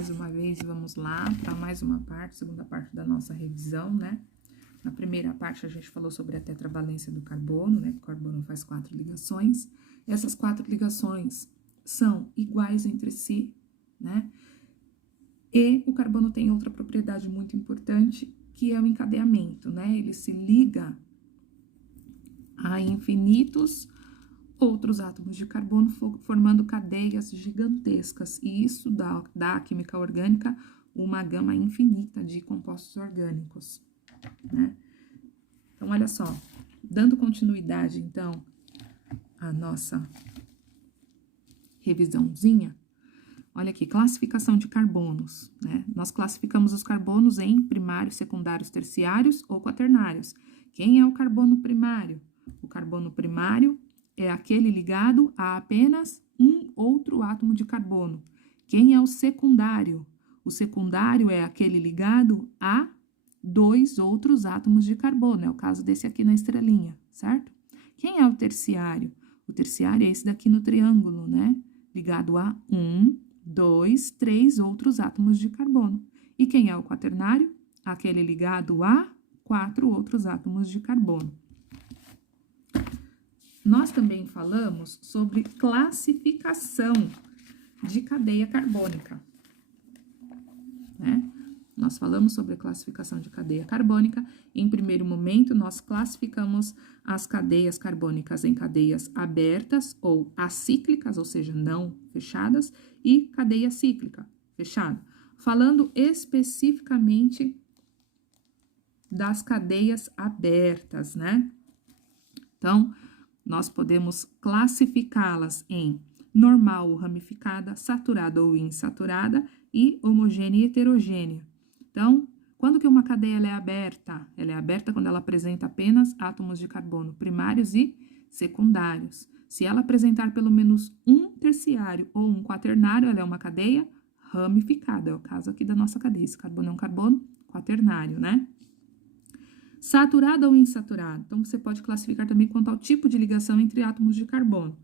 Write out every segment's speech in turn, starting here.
mais uma vez, vamos lá para mais uma parte, segunda parte da nossa revisão, né? Na primeira parte, a gente falou sobre a tetravalência do carbono, né? O carbono faz 4 ligações. Essas 4 ligações são iguais entre si, né? E o carbono tem outra propriedade muito importante, que é o encadeamento, né? Ele se liga a infinitos outros átomos de carbono, formando cadeias gigantescas. E isso dá à química orgânica uma gama infinita de compostos orgânicos, né? Então, olha só, dando continuidade, então, à nossa revisãozinha, olha aqui, classificação de carbonos, né? Nós classificamos os carbonos em primários, secundários, terciários ou quaternários. Quem é o carbono primário? O carbono primário é aquele ligado a apenas um outro átomo de carbono. Quem é o secundário? O secundário é aquele ligado a 2 outros átomos de carbono, é o caso desse aqui na estrelinha, certo? Quem é o terciário? O terciário é esse daqui no triângulo, né? Ligado a 1, 2, 3 outros átomos de carbono. E quem é o quaternário? Aquele ligado a 4 outros átomos de carbono. Nós também falamos sobre classificação de cadeia carbônica, né? Nós falamos sobre a classificação de cadeia carbônica. Em primeiro momento, nós classificamos as cadeias carbônicas em cadeias abertas ou acíclicas, ou seja, não fechadas, e cadeia cíclica, fechada. Falando especificamente das cadeias abertas, né? Então, nós podemos classificá-las em normal ou ramificada, saturada ou insaturada e homogênea e heterogênea. Então, quando que uma cadeia ela é aberta? Ela é aberta quando ela apresenta apenas átomos de carbono primários e secundários. Se ela apresentar pelo menos um terciário ou um quaternário, ela é uma cadeia ramificada. É o caso aqui da nossa cadeia. Esse carbono é um carbono quaternário, né? Saturada ou insaturada? Então, você pode classificar também quanto ao tipo de ligação entre átomos de carbono.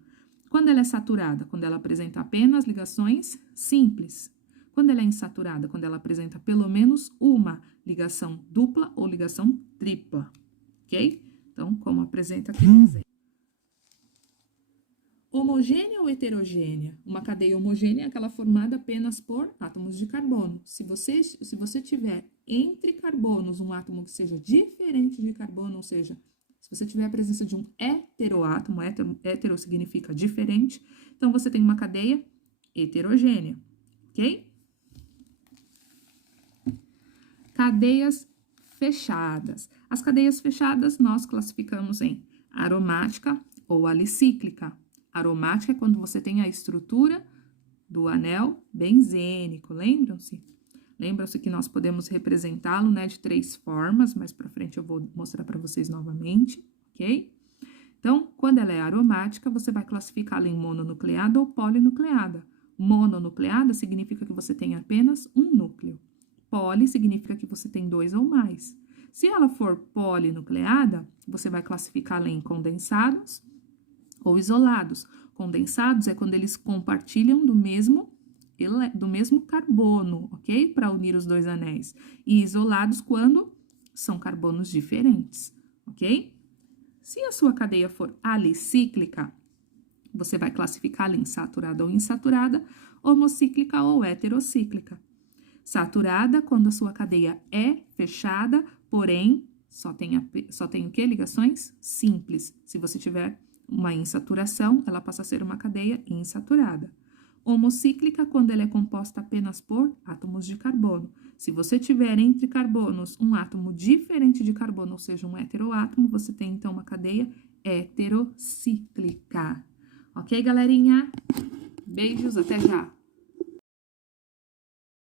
Quando ela é saturada? Quando ela apresenta apenas ligações simples. Quando ela é insaturada? Quando ela apresenta pelo menos uma ligação dupla ou ligação tripla, ok? Então, como apresenta aqui no exemplo. Homogênea ou heterogênea? Uma cadeia homogênea é aquela formada apenas por átomos de carbono. Se você tiver entre carbonos um átomo que seja diferente de carbono, ou seja, se você tiver a presença de um heteroátomo, hétero significa diferente, então você tem uma cadeia heterogênea, ok? Cadeias fechadas. As cadeias fechadas nós classificamos em aromática ou alicíclica. Aromática é quando você tem a estrutura do anel benzênico, lembram-se? Lembram-se que nós podemos representá-lo, né, de 3 formas, mais para frente eu vou mostrar para vocês novamente, ok? Então, quando ela é aromática, você vai classificá-la em mononucleada ou polinucleada. Mononucleada significa que você tem apenas um núcleo. Poli significa que você tem 2 ou mais. Se ela for polinucleada, você vai classificá-la em condensados ou isolados. Condensados é quando eles compartilham do mesmo carbono, ok? Para unir os 2 anéis. E isolados quando são carbonos diferentes, ok? Se a sua cadeia for alicíclica, você vai classificá-la em saturada ou insaturada, homocíclica ou heterocíclica. Saturada, quando a sua cadeia é fechada, porém, só tem o quê? Ligações simples. Se você tiver uma insaturação, ela passa a ser uma cadeia insaturada. Homocíclica, quando ela é composta apenas por átomos de carbono. Se você tiver entre carbonos um átomo diferente de carbono, ou seja, um heteroátomo, você tem, então, uma cadeia heterocíclica. Ok, galerinha? Beijos, até já!